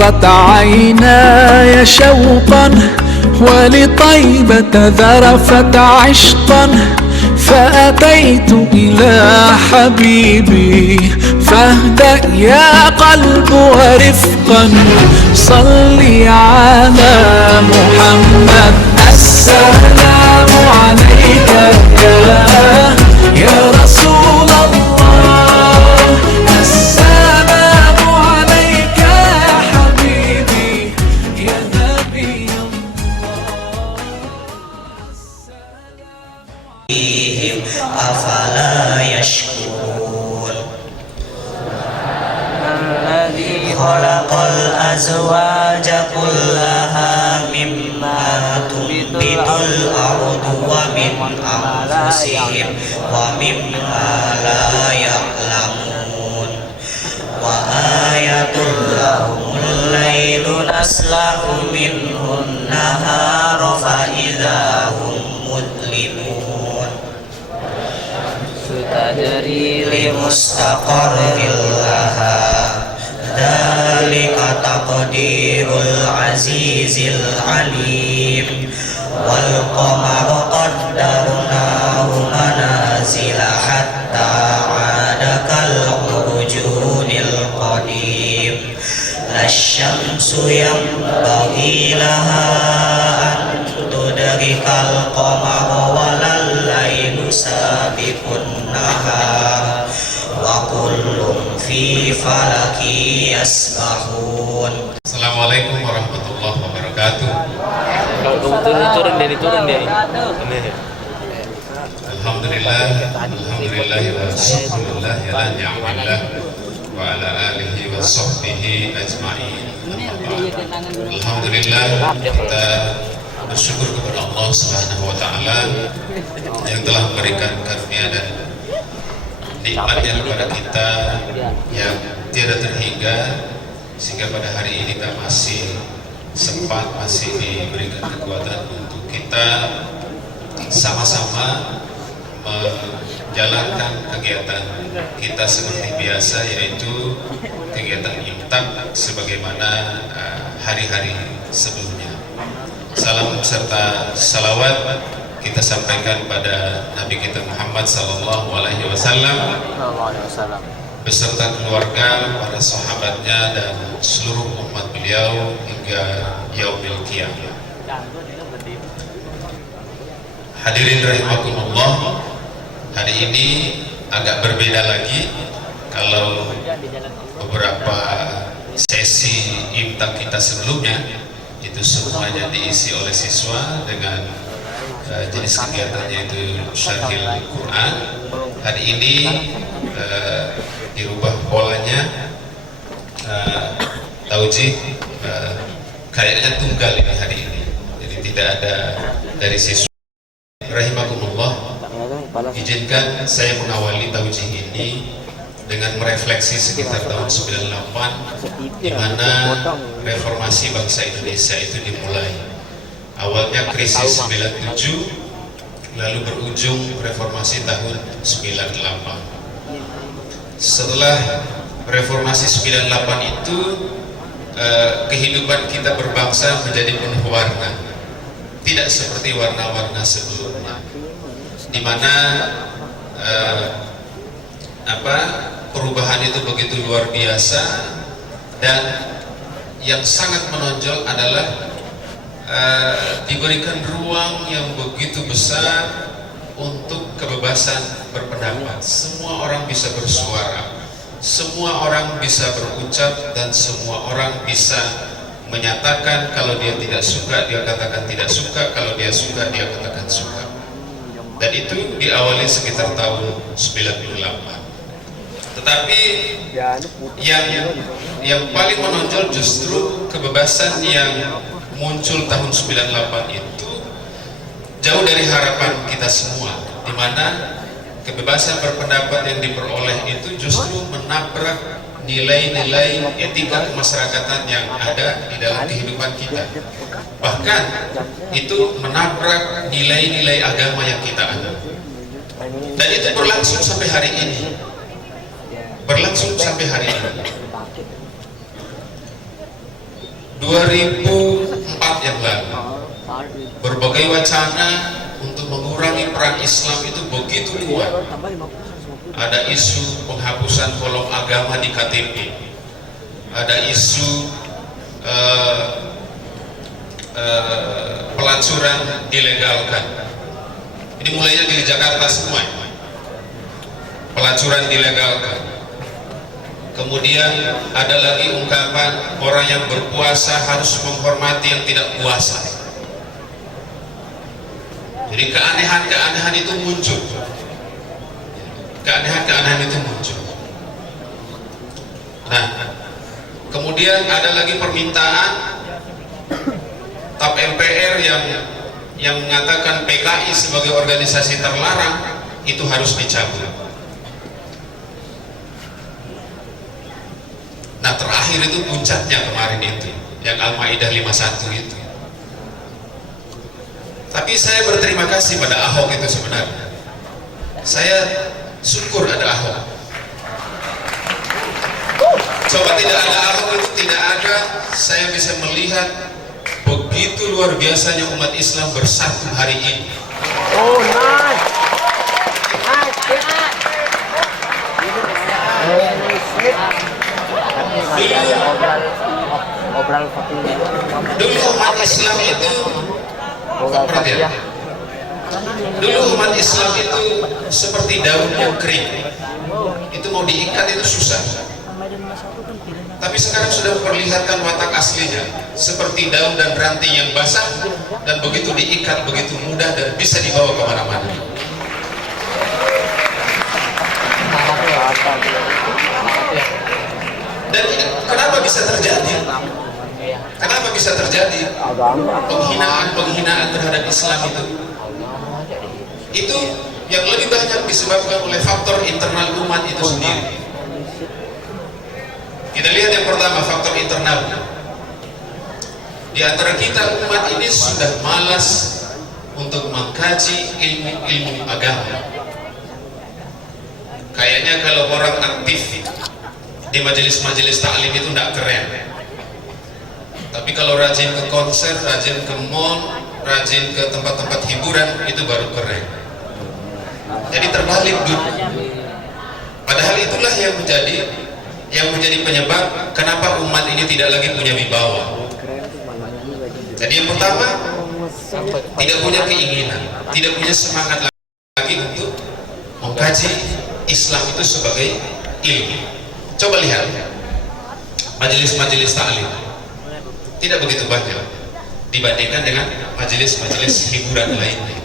ضاقت عيناي شوقا ولطيبة ذرفت عشقا فأتيت إلى حبيبي فاهدأ يا قلب ورفقا صلي على محمد. السلام عليك يا رسول الله، السلام عليك يا حبيبي يا نبي الله. فيهم أفلا يشكرون. الذي خلق الأزواج كلها مما تنبت الأرض ومن أنفسهم ومما لا يعلمون. وآية لهم الليل نسلخ منه النهار فإذا هم مظلمون. تجري لمستقر لها ذلك تقدير العزيز العليم. والقمر قدرناه منازل حتى عاد كالعرجون القديم. لا الشمس ينبغي لها أن تدرك القمر ولا الليل سابق النهار وكل في فلك يسبحون. Assalamualaikum warahmatullahi wabarakatuh. Turun dari. Alhamdulillah wa syukurillah ala ni'matillah wa ala alihi wa sahbihi ajma'in. Alhamdulillah, kita bersyukur kepada Allah Subhanahu wa taala yang telah memberikan karunia dan nikmatnya kepada kita yang tiada terhingga, sehingga pada hari ini kita masih diberikan kekuatan untuk kita sama-sama menjalankan kegiatan kita seperti biasa, yaitu kegiatan imtak sebagaimana hari-hari sebelumnya. Salam serta salawat kita sampaikan pada Nabi kita Muhammad sallallahu alaihi wasallam beserta keluarga, para sahabatnya dan seluruh umat beliau hingga yaumil qiyamah. Hadirin rahimakumullah, hari ini agak berbeda lagi. Kalau beberapa sesi imtak kita sebelumnya itu semuanya diisi oleh siswa dengan jenis kegiatannya itu syarhil Quran. Hari ini dirubah polanya, taujih, kayaknya tunggal ini hari ini, jadi tidak ada dari siswa. Rahimakumullah, izinkan saya mengawali taujih ini dengan merefleksi sekitar tahun 98, di mana reformasi bangsa Indonesia itu dimulai. Awalnya krisis 97, lalu berujung reformasi tahun 98. Setelah reformasi 98 itu, kehidupan kita berbangsa menjadi penuh warna, tidak seperti warna-warna sebelumnya, di mana perubahan itu begitu luar biasa, dan yang sangat menonjol adalah diberikan ruang yang begitu besar untuk kebebasan berpendapat. Semua orang bisa bersuara, semua orang bisa berucap, dan semua orang bisa menyatakan kalau dia tidak suka, dia katakan tidak suka, kalau dia suka, dia katakan suka. Dan itu diawali sekitar tahun 98. Tetapi yang paling menonjol justru kebebasan yang muncul tahun 98 itu jauh dari harapan kita semua, di mana kebebasan berpendapat yang diperoleh itu justru menabrak nilai-nilai etika kemasyarakatan yang ada di dalam kehidupan kita. Bahkan itu menabrak nilai-nilai agama yang kita anut. Dan itu berlangsung sampai hari ini. 2004 yang lalu, berbagai wacana untuk mengurangi perang Islam itu begitu kuat. Ada isu penghapusan kolom agama di KTP, ada isu pelacuran dilegalkan. Ini mulainya di Jakarta semua, pelacuran dilegalkan. Kemudian ada lagi ungkapan orang yang berpuasa harus menghormati yang tidak puasa. Jadi keanehan-keanehan itu muncul. Keanehan-keanehan itu muncul. Nah, kemudian ada lagi permintaan TAP MPR yang mengatakan PKI sebagai organisasi terlarang itu harus dicabut. Nah, terakhir itu puncaknya kemarin itu yang Al-Maidah 51 itu. Tapi saya berterima kasih pada Ahok itu sebenarnya. Saya syukur ada Ahok. Coba tidak ada Ahok itu tidak ada, saya bisa melihat begitu luar biasanya umat Islam bersatu hari ini. Oh, nice. Dulu umat Islam itu Dulu umat Islam itu seperti daun yang kering. Itu mau diikat itu susah. Tapi sekarang sudah memperlihatkan watak aslinya, seperti daun dan ranting yang basah, dan begitu diikat begitu mudah dan bisa dibawa kemana-mana. Dan kenapa bisa terjadi? Kenapa bisa terjadi penghinaan terhadap Islam itu? Itu yang lebih banyak disebabkan oleh faktor internal umat itu sendiri. Kita lihat yang pertama, faktor internal. Di antara kita umat ini sudah malas untuk mengkaji ilmu agama. Kayaknya kalau orang aktif di majelis-majelis taklim itu tidak keren. Tapi kalau rajin ke konser, rajin ke mall, rajin ke tempat-tempat hiburan, itu baru keren. Jadi terbalik dulu. Padahal itulah yang menjadi penyebab kenapa umat ini tidak lagi punya wibawa. Jadi yang pertama, tidak punya keinginan, tidak punya semangat lagi untuk mengkaji Islam itu sebagai ilmu. Coba lihat majelis-majelis taklim tidak begitu banyak dibandingkan dengan majelis-majelis hiburan lainnya.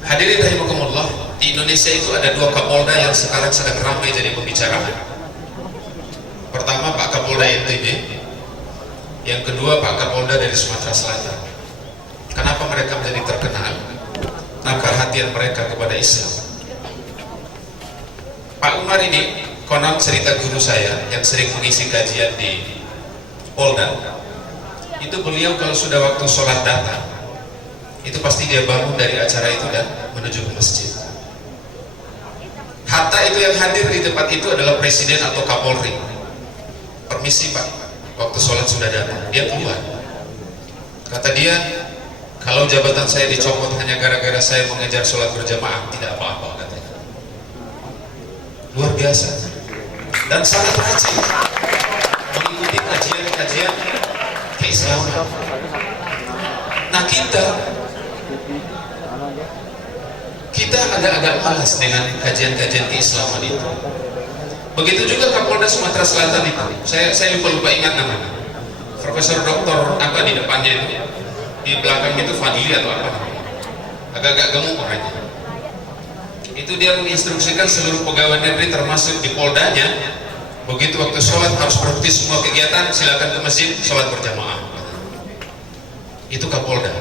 Hadirin rahimakumullah, di Indonesia itu ada dua Kapolda yang sekarang sedang ramai jadi pembicaraan. Pertama Pak Kapolda NTB, yang kedua Pak Kapolda dari Sumatera Selatan. Kenapa mereka menjadi terkenal? Nah, perhatian mereka kepada Islam. Pak Umar ini konon cerita guru saya yang sering mengisi kajian di Polda, itu beliau kalau sudah waktu sholat datang, itu pasti dia bangun dari acara itu dan menuju ke masjid. Hatta itu yang hadir di tempat itu adalah presiden atau Kapolri. Permisi Pak, waktu sholat sudah datang. Dia keluar. Kata dia, kalau jabatan saya dicopot hanya gara-gara saya mengejar sholat berjamaah, tidak apa-apa katanya. Luar biasa. Dan sangat rajin mengikuti kajian-kajian keislaman. Nah, kita agak-agak malas dengan kajian-kajian keislaman itu. Begitu juga Kapolda Sumatera Selatan itu. Saya lupa ingat namanya. Profesor Doktor apa di depannya itu, di belakang itu Fadli atau apa? Agak-agak gemuk orangnya. Itu dia menginstruksikan seluruh pegawai negeri termasuk di Poldanya, begitu waktu sholat harus berhenti semua kegiatan, silakan ke masjid sholat berjamaah. Itu Kapolda.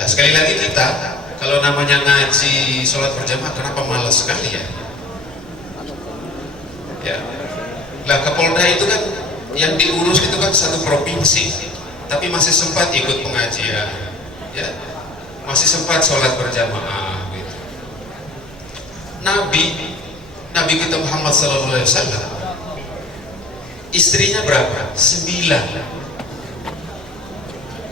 Nah, sekali lagi kita kalau namanya ngaji sholat berjamaah, kenapa malas sekali ya? Ya, lah Kapolda itu kan yang diurus itu kan satu provinsi, tapi masih sempat ikut pengajian, ya, masih sempat sholat berjamaah. Gitu. Nabi kita Muhammad SAW Istrinya berapa? 9.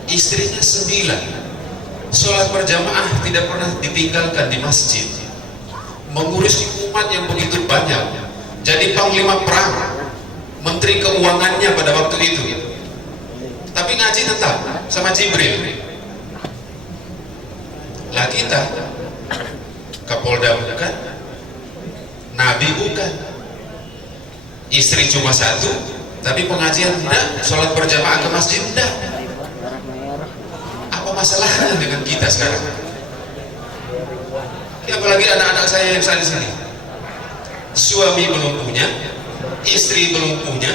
Istrinya 9. Sholat berjamaah tidak pernah ditinggalkan di masjid. Mengurus umat yang begitu banyak. Jadi panglima perang, menteri keuangannya pada waktu itu. Tapi ngaji tetap sama Jibril. Lah kita Kapolda bukan, Nabi bukan, istri cuma 1, tapi pengajian enggak, sholat berjamaah ke masjid enggak. Apa masalahnya dengan kita sekarang? Ya, apalagi anak-anak saya yang di sini, suami belum punya, istri belum punya.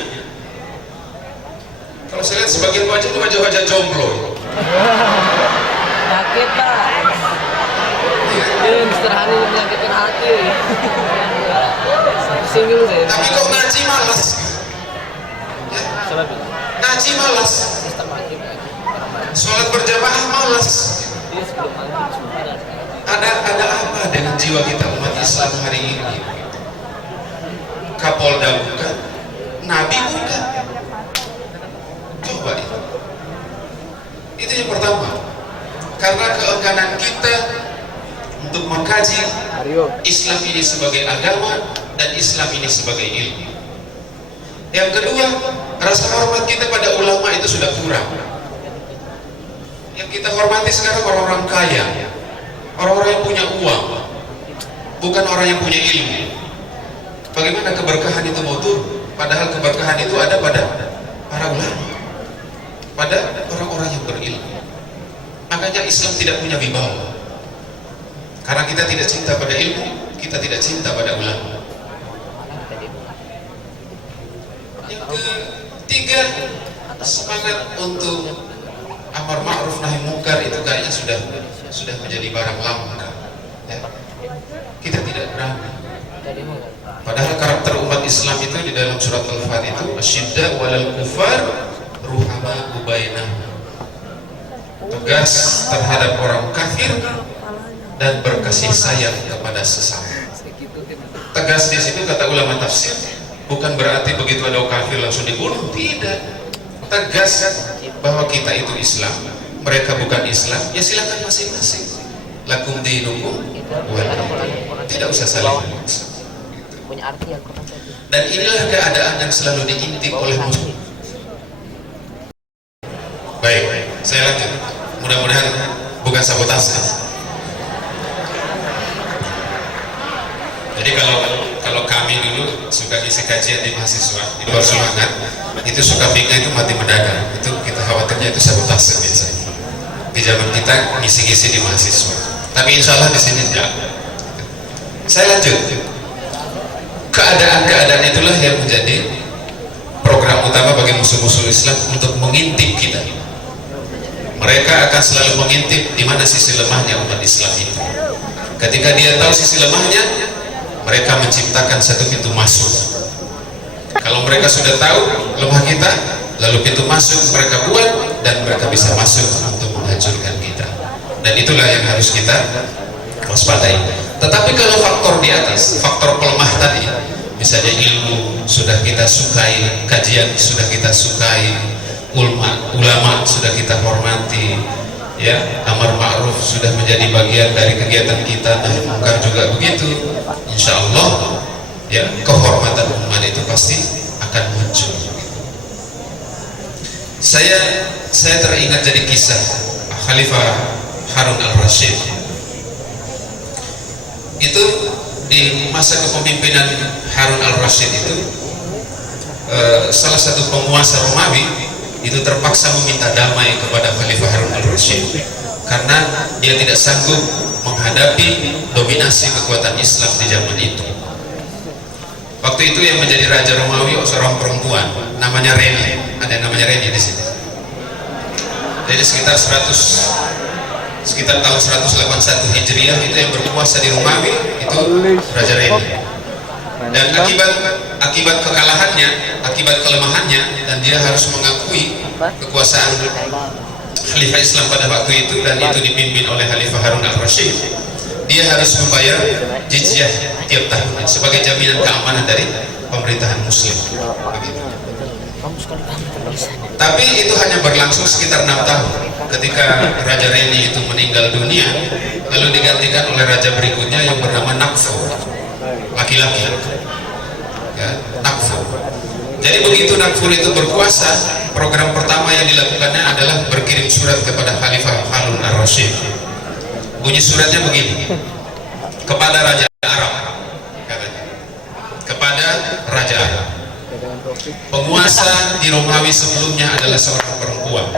Kalau saya lihat sebagian wajah itu wajah-wajah jomblo. Sakit Pak. Mister Hani menyakitkan hati. Single saya. Tapi kok ngaji malas? Ya, ngaji malas. Sholat berjamaah malas. Ada apa dengan jiwa kita umat Islam hari ini? Kapolda bukan, Nabi bukan. Coba itu yang pertama. Karena keengganan kita untuk mengkaji Islam ini sebagai agama dan Islam ini sebagai ilmu. Yang kedua, rasa hormat kita pada ulama itu sudah kurang. Yang kita hormati sekarang orang-orang kaya, orang-orang yang punya uang, bukan orang yang punya ilmu. Bagaimana keberkahan itu mau turun? Padahal keberkahan itu ada pada para ulama, pada orang-orang yang berilmu. Makanya Islam tidak punya wibawa, karena kita tidak cinta pada ilmu, kita tidak cinta pada ulama. Yang ketiga, semangat untuk amar ma'ruf nahi munkar itu kayaknya sudah menjadi barang langka. Ya. Kita tidak berani. Padahal karakter umat Islam itu di dalam surat Al-Fat itu asyidda walal kufar ruhama ubainah. Tegas terhadap orang kafir dan berkasih sayang kepada sesama. Tegas di sini kata ulama tafsir bukan berarti begitu ada kafir langsung dibunuh, tidak. Tegas bahwa kita itu Islam, mereka bukan Islam, ya silakan masing-masing. Lakum dinukum waliya. Tidak usah saling memaksa. Dan inilah keadaan yang selalu diintip oleh musuh. Baik, saya lanjut. Mudah-mudahan bukan sabotase. Jadi kalau kami dulu suka isi kajian di mahasiswa di luar semangat, itu suka pinggah itu mati mendadak. Itu kita khawatirnya itu sabotase biasanya. Di zaman kita ngisi-ngisi di mahasiswa. Tapi insya Allah di sini tidak. Saya lanjut. Keadaan-keadaan itulah yang menjadi program utama bagi musuh-musuh Islam untuk mengintip kita. Mereka akan selalu mengintip di mana sisi lemahnya umat Islam itu. Ketika dia tahu sisi lemahnya, mereka menciptakan satu pintu masuk. Kalau mereka sudah tahu lemah kita, lalu pintu masuk mereka buat dan mereka bisa masuk untuk menghancurkan kita. Dan itulah yang harus kita waspadai. Tetapi kalau faktor di atas, faktor pelemah tadi, misalnya ilmu sudah kita sukai, kajian sudah kita sukai, ulama sudah kita hormati, ya, amar ma'ruf sudah menjadi bagian dari kegiatan kita, nahi munkar juga begitu. Insya Allah, ya, kehormatan umat itu pasti akan muncul. Saya teringat jadi kisah Khalifah Harun al-Rasyid. Itu di masa kepemimpinan Harun al-Rasyid itu salah satu penguasa Romawi itu terpaksa meminta damai kepada Khalifah Harun al-Rasyid karena dia tidak sanggup menghadapi dominasi kekuatan Islam di zaman itu. Waktu itu yang menjadi raja Romawi seorang perempuan namanya Reni. Ada yang namanya Reni di sini. Jadi sekitar tahun 181 Hijriah itu yang berkuasa di Romawi itu Raja Reni. Dan akibat kekalahannya, akibat kelemahannya, dan dia harus mengakui kekuasaan Khalifah Islam pada waktu itu, dan itu dipimpin oleh Khalifah Harun al-Rasyid. Dia harus membayar jizyah tiap tahun sebagai jaminan keamanan dari pemerintahan Muslim. Begitu. Tapi itu hanya berlangsung sekitar 6 tahun. Ketika Raja Reni itu meninggal dunia, lalu digantikan oleh raja berikutnya yang bernama Nakfur, laki-laki, ya, Nakfur. Jadi begitu Nakfur itu berkuasa, program pertama yang dilakukannya adalah berkirim surat kepada Khalifah Harun ar-Rasyid. Bunyi suratnya begini: kepada Raja Arab, katanya, kepada Raja Arab, penguasa di Romawi sebelumnya adalah seorang perempuan,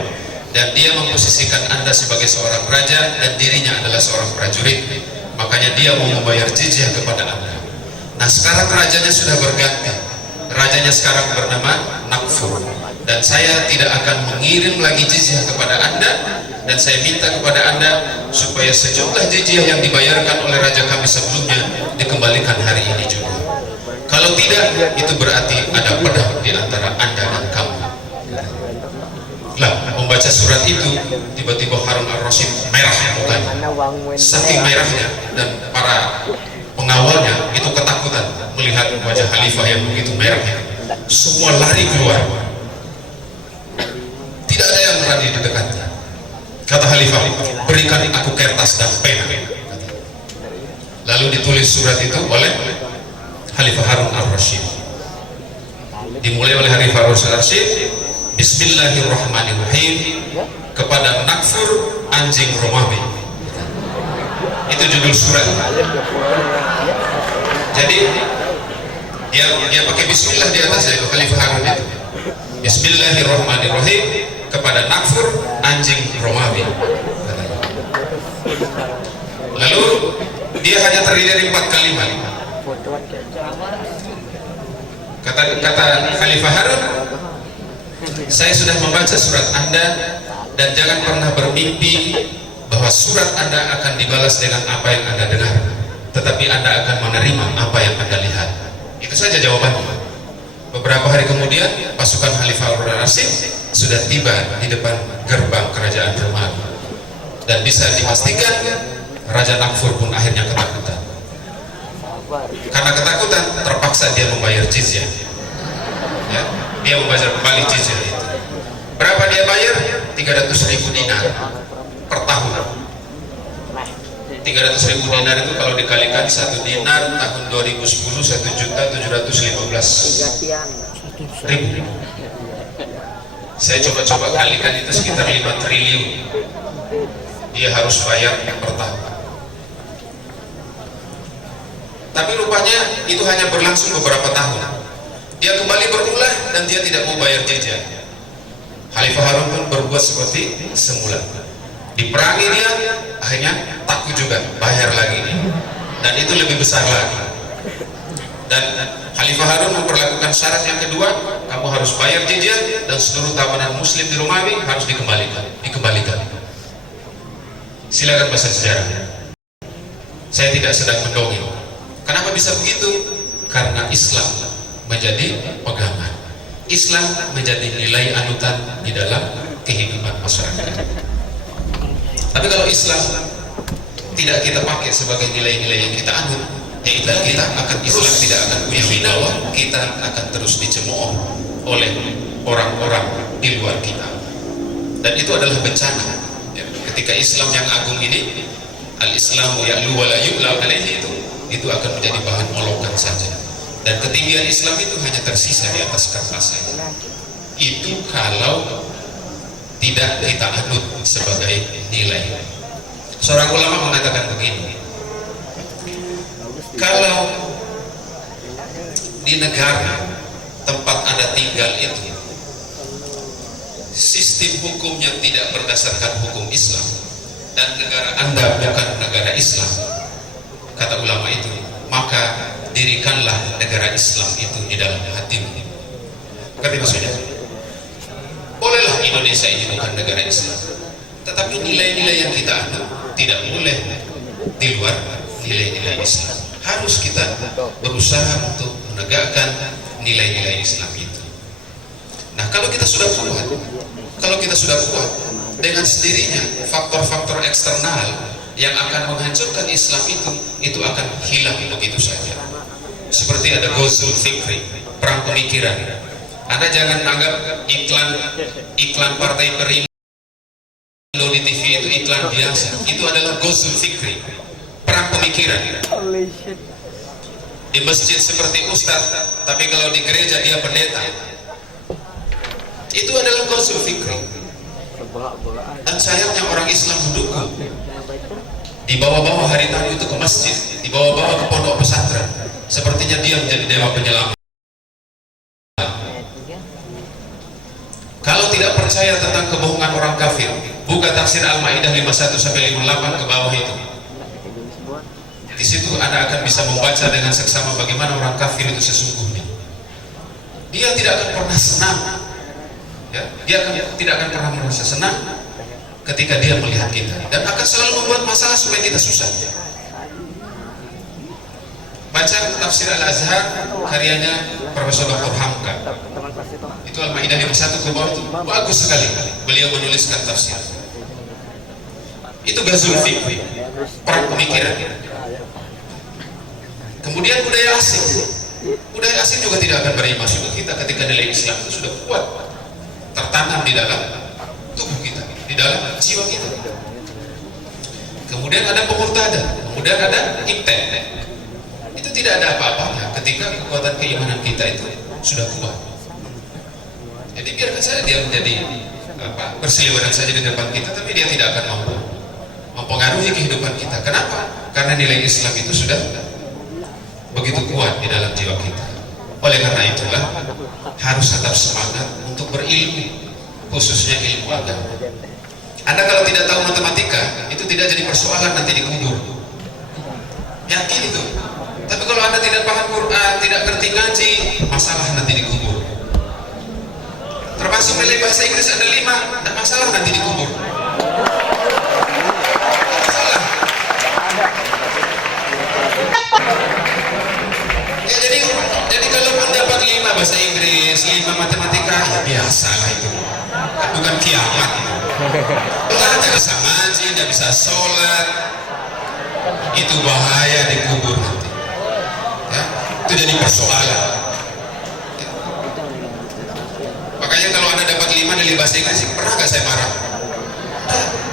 dan dia memposisikan Anda sebagai seorang raja dan dirinya adalah seorang prajurit. Makanya dia mau membayar jizyah kepada Anda. Nah, sekarang rajanya sudah berganti. Rajanya sekarang bernama Nakfur, dan saya tidak akan mengirim lagi jizyah kepada Anda, dan saya minta kepada Anda supaya sejumlah jizyah yang dibayarkan oleh raja kami sebelumnya dikembalikan hari ini juga. Kalau tidak, itu berarti ada pedang di antara Anda dan kamu. Lah, membaca surat itu, tiba-tiba Harun ar-Rasyid merah mukanya, saking merahnya, dan para pengawalnya itu ketakutan melihat wajah khalifah yang begitu merahnya. Semua lari keluar, tidak ada yang berani di dekatnya. Kata khalifah, berikan aku kertas dan pena. Lalu ditulis surat itu oleh Khalifah Harun ar-Rasyid. Dimulai oleh Khalifah Harun ar-Rasyid, Bismillahirrahmanirrahim, kepada Nakfur anjing Romawi. Itu judul surat. Jadi dia pakai bismillah di atasnya itu Khalifah Harun itu. Bismillahirrahmanirrahim kepada Nakfur anjing Romawi. Lalu dia hanya terdiri dari 4 kalimat. Kata Khalifah Harun, saya sudah membaca surat Anda, dan jangan pernah bermimpi bahwa surat Anda akan dibalas dengan apa yang Anda dengar, tetapi Anda akan menerima apa yang Anda lihat. Itu saja jawabannya. Beberapa hari kemudian pasukan Khalifah Harun ar-Rasyid sudah tiba di depan gerbang kerajaan Romawi, dan bisa dipastikan Raja Nakfur pun akhirnya ketakutan. Karena ketakutan, terpaksa dia membayar jizyah. Ya, dia membayar kembali jizyah itu. Berapa dia bayar? 300.000 dinar per tahun. 300.000 dinar itu kalau dikalikan 1 dinar tahun 2010 1.715.000. Saya coba kalikan itu sekitar 5 triliun. Dia harus bayar per tahun. Tapi rupanya itu hanya berlangsung beberapa tahun. Dia kembali berulah dan dia tidak mau bayar jizyah. Khalifah Harun pun berbuat seperti semula. Diperangi dia, akhirnya takut juga, bayar lagi dia. Dan itu lebih besar lagi. Dan Khalifah Harun memperlakukan syarat yang kedua, kamu harus bayar jizyah dan seluruh tawanan muslim di Romawi harus dikembalikan. Silakan baca sejarah. Saya tidak sedang mendongeng. Kenapa bisa begitu? Karena Islam menjadi pegangan. Islam menjadi nilai anutan di dalam kehidupan masyarakat. Tapi kalau Islam tidak kita pakai sebagai nilai-nilai yang kita anut, yaitu Islam tidak akan punya wibawa, kita akan terus dicemooh oleh orang-orang di luar kita. Dan itu adalah bencana. Ya, ketika Islam yang agung ini, al-Islamu ya'lu wa la yu'la alaihi, itu akan menjadi bahan molokan saja. Dan ketinggian Islam itu hanya tersisa di atas kertas saja. Itu kalau tidak kita anut sebagai nilai. Seorang ulama mengatakan begini, kalau di negara tempat Anda tinggal itu sistem hukumnya tidak berdasarkan hukum Islam, dan negara Anda bukan negara Islam, kata ulama itu, maka dirikanlah negara Islam itu di dalam hatimu. Kata maksudnya, bolehlah Indonesia ini bukan negara Islam, tetapi nilai-nilai yang kita anut tidak boleh di luar nilai-nilai Islam. Harus kita berusaha untuk menegakkan nilai-nilai Islam itu. Nah, kalau kita sudah kuat, dengan sendirinya faktor-faktor eksternal yang akan menghancurkan Islam itu akan hilang begitu saja. Seperti ada Ghazul Fikri, perang pemikiran. Anda jangan anggap iklan Partai Perindo di TV itu iklan biasa. Itu adalah ghazul fikri, perang pemikiran. Di masjid seperti ustadz, tapi kalau di gereja dia pendeta. Itu adalah ghazul fikri. Dan sayangnya orang Islam mendukung. Dibawa-bawa hari Tahu itu ke masjid, dibawa-bawa ke pondok pesantren. Sepertinya dia menjadi dewa penyelamat. Kalau tidak percaya tentang kebohongan orang kafir, buka tafsir Al-Maidah 51-58 ke bawah itu. Di situ Anda akan bisa membaca dengan seksama bagaimana orang kafir itu sesungguhnya. Dia tidak akan pernah senang, ya, tidak akan pernah merasa senang ketika dia melihat kita, dan akan selalu membuat masalah supaya kita susah. Baca tafsir Al-Azhar karyanya Profesor Dr. Hamka. Itu Al-Maidah 51 ke bawah itu bagus sekali. Beliau menuliskan tafsir. Itu ghazul fikri, perang pemikiran. Kemudian budaya asing juga tidak akan beri masuk ke kita ketika nilai Islam itu sudah kuat tertanam di dalam tubuh kita, di dalam jiwa kita. Kemudian ada pemurtadan, kemudian ada ibtah. Itu tidak ada apa-apanya ketika kekuatan keimanan kita itu sudah kuat. Jadi biarkan saja dia menjadi berseliweran saja di depan kita, tapi dia tidak akan mampu mempengaruhi kehidupan kita. Kenapa? Karena nilai Islam itu sudah begitu kuat di dalam jiwa kita. Oleh karena itulah harus tetap semangat untuk berilmu, khususnya ilmu agama. Anda kalau tidak tahu matematika, itu tidak jadi persoalan nanti dikubur. Yakin itu. Tapi kalau Anda tidak paham Quran, tidak ngerti ngaji, masalah nanti dikubur. Termasuk nilai bahasa Inggris ada 5, tidak masalah nanti dikubur. Masalah. Ya, jadi kalau mendapat 5 bahasa Inggris, 5 matematika, ya biasalah itu. Kan bukan kiamat. Kalau Anda bisa ngaji, tidak bisa sholat, itu bahaya dikubur nanti. Ya, itu jadi persoalan. Ya. Makanya kalau Anda dapat 5 nilai bahasa Inggris, pernah gak saya marah?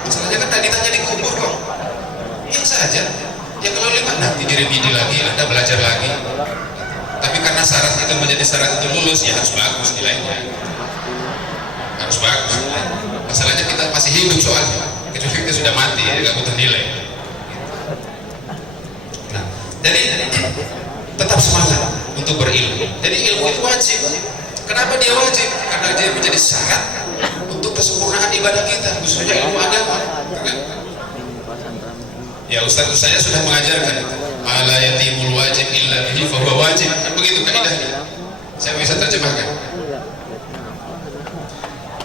Masalahnya kan tadi tanya dikubur kok. Biasa aja. Ya kalau 5 nanti direvisi lagi, Anda belajar lagi. Tapi karena syarat itu menjadi syarat itu lulus, ya harus bagus nilainya. Harus bagus. Masalahnya kita masih hidup soalnya. Kecuali kita sudah mati, ya nggak butuh nilai. Nah, jadi tetap semangat untuk berilmu. Jadi ilmu itu wajib. Kenapa dia wajib? Karena dia menjadi syarat untuk kesempurnaan ibadah kita, khususnya ilmu agama. Ya Ustaz saya sudah mengajarkan ala yatimul wajib illa bihi fa huwa wajib. Kan begitu kaidahnya. Saya bisa terjemahkan.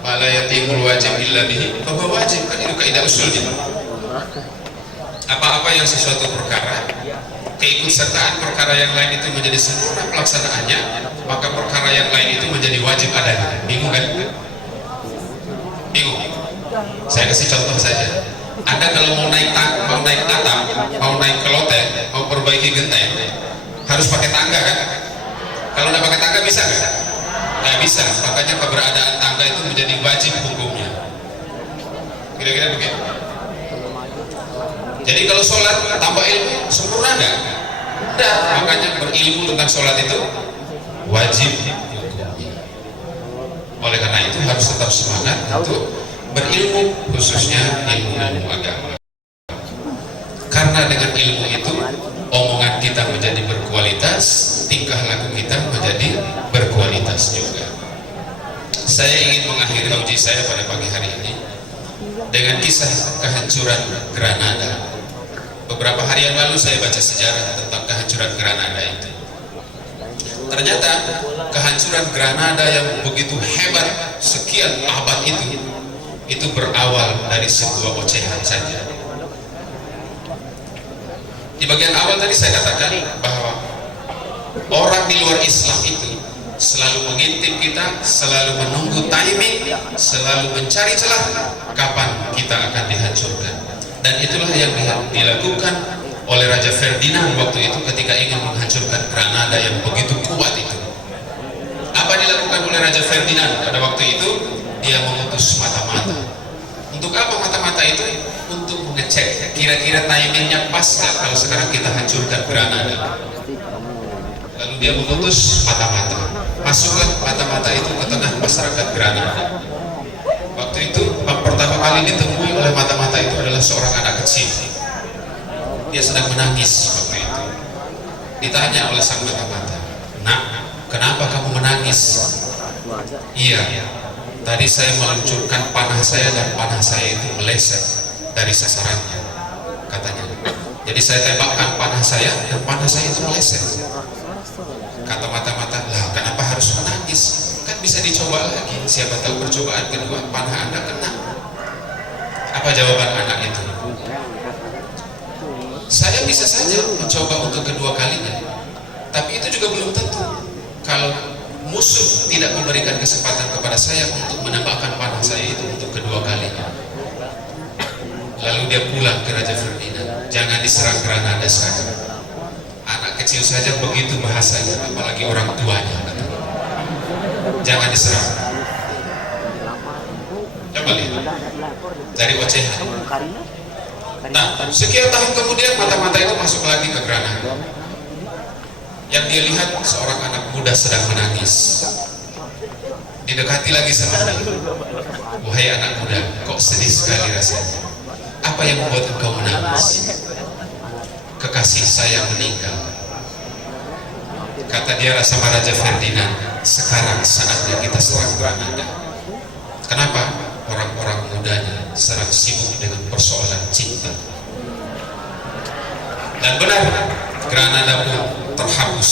Ala yatimul wajib illa bihi fa huwa wajib. Kan itu kaidah usulnya. Apa-apa yang sesuatu perkara keikutsertaan perkara yang lain itu menjadi sempurna pelaksanaannya, maka perkara yang lain itu menjadi wajib adanya. Bingung kan? Bingung. Saya kasih contoh saja. Anda kalau mau naik atap, mau naik ke loteng, mau perbaiki genteng, harus pakai tangga kan? Kalau nggak pakai tangga bisa nggak? Nggak bisa. Makanya keberadaan tangga itu menjadi wajib hukumnya. Kira-kira begitu. Jadi kalau sholat tanpa ilmu sempurna nggak? Nggak. Makanya berilmu tentang sholat itu wajib hukumnya. Oleh karena itu harus tetap semangat untuk berilmu, khususnya ilmu agama. Karena dengan ilmu itu omongan kita menjadi berkualitas, tingkah laku kita menjadi berkualitas juga. Saya ingin mengakhiri uji saya pada pagi hari ini dengan kisah kehancuran Granada. Beberapa hari yang lalu saya baca sejarah tentang kehancuran Granada itu. Ternyata kehancuran Granada yang begitu hebat sekian abad itu berawal dari sebuah ocehan saja. Di bagian awal tadi saya katakan bahwa orang di luar Islam itu selalu mengintip kita, selalu menunggu timing, selalu mencari celah kapan kita akan dihancurkan. Dan itulah yang dilakukan oleh Raja Ferdinand waktu itu ketika ingin menghancurkan Granada yang begitu kuat itu. Apa dilakukan oleh Raja Ferdinand pada waktu itu, dia mengutus mata-mata. Untuk apa mata-mata itu? Untuk mengecek kira-kira timingnya pas nggak kalau sekarang kita hancurkan Granada. Lalu dia mengutus mata-mata. Masuklah mata-mata itu ke tengah masyarakat Granada. Waktu itu pertama kali ditemui oleh mata-mata itu adalah seorang anak kecil. Dia sedang menangis waktu itu. Ditanya oleh sang mata-mata, "Nak, kenapa kamu menangis?" "Iya, tadi saya meluncurkan panah saya dan panah saya itu meleset dari sasarannya," katanya. "Jadi saya tembakkan panah saya dan panah saya itu meleset." Kata mata-mata, "Lah kenapa harus menangis? Kan bisa dicoba lagi, siapa tahu percobaan kedua panah Anda kena." Apa jawaban anak itu? "Saya bisa saja mencoba untuk kedua kalinya, tapi itu juga belum tentu. Kalau musuh tidak memberikan kesempatan kepada saya untuk menembakkan panah saya itu untuk kedua kalinya." Lalu dia pulang ke Raja Ferdinand. "Jangan diserang Granada sekarang. Anak kecil saja begitu bahasanya, apalagi orang tuanya," katanya. "Jangan diserang." Coba lihat dari ocehan. Nah, sekian tahun kemudian mata-mata itu masuk lagi ke Granada. Yang dia lihat seorang anak muda sedang menangis. Didekati lagi sama dia. "Wahai anak muda, kok sedih sekali rasanya? Apa yang membuat engkau menangis?" "Kekasih saya meninggal." Kata dia sama Raja Ferdinand, "Sekarang saatnya kita serang Granada." Kenapa? Orang-orang mudanya sedang sibuk dengan persoalan cinta. Dan benar, Granada pun terhapus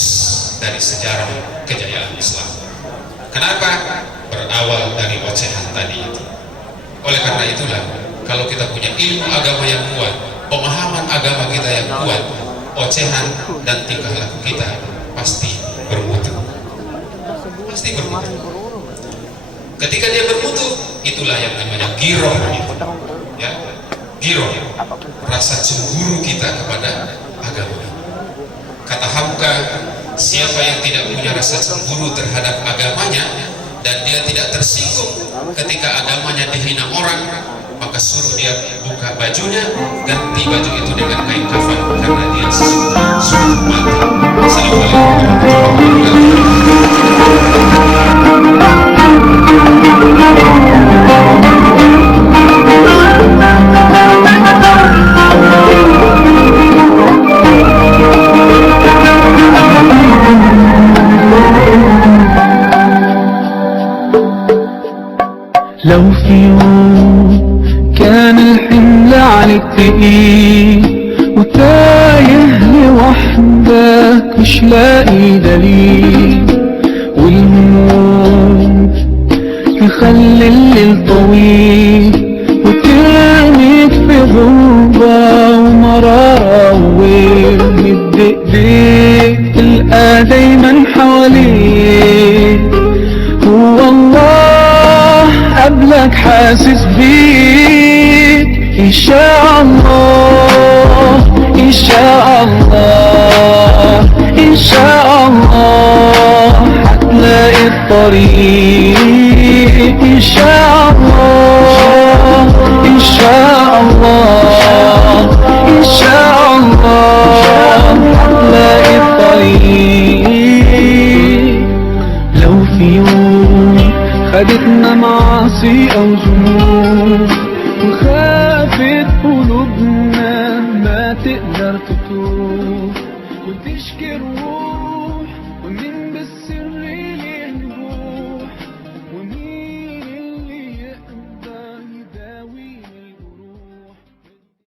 dari sejarah kejayaan Islam. Kenapa? Berawal dari ocehan tadi itu. Oleh karena itulah, kalau kita punya ilmu agama yang kuat, pemahaman agama kita yang kuat, ocehan dan tingkah laku kita pasti bermutu. Pasti bermutu. Ketika dia bermutu, itulah yang namanya giroh, ya, giroh, rasa cemburu kita kepada agama. Kata Hamka, siapa yang tidak punya rasa cemburu terhadap agamanya dan dia tidak tersinggung ketika agamanya dihina orang, maka suruh dia buka bajunya, ganti baju itu dengan kain kafan, karena dia sudah mati. Assalamualaikum warahmatullahi wabarakatuh. لو في يوم كان الحمل عليك تقيل وتايه لوحدك مش لاقي دليل، والهموم تخلي الليل طويل وترميك في غربة ومرارة وويل، مد ايديك تلقى دايما حواليك هو الله قبلك حاسس بيك. إن شاء الله إن شاء الله إن شاء الله هتلاقي الطريق. إن شاء الله إن شاء الله إن شاء الله هتلاقي الطريق. لو في يوم خدتنا معاصي أو ذنوب وخافت قلوبنا ما تقدر تتوب وتشكي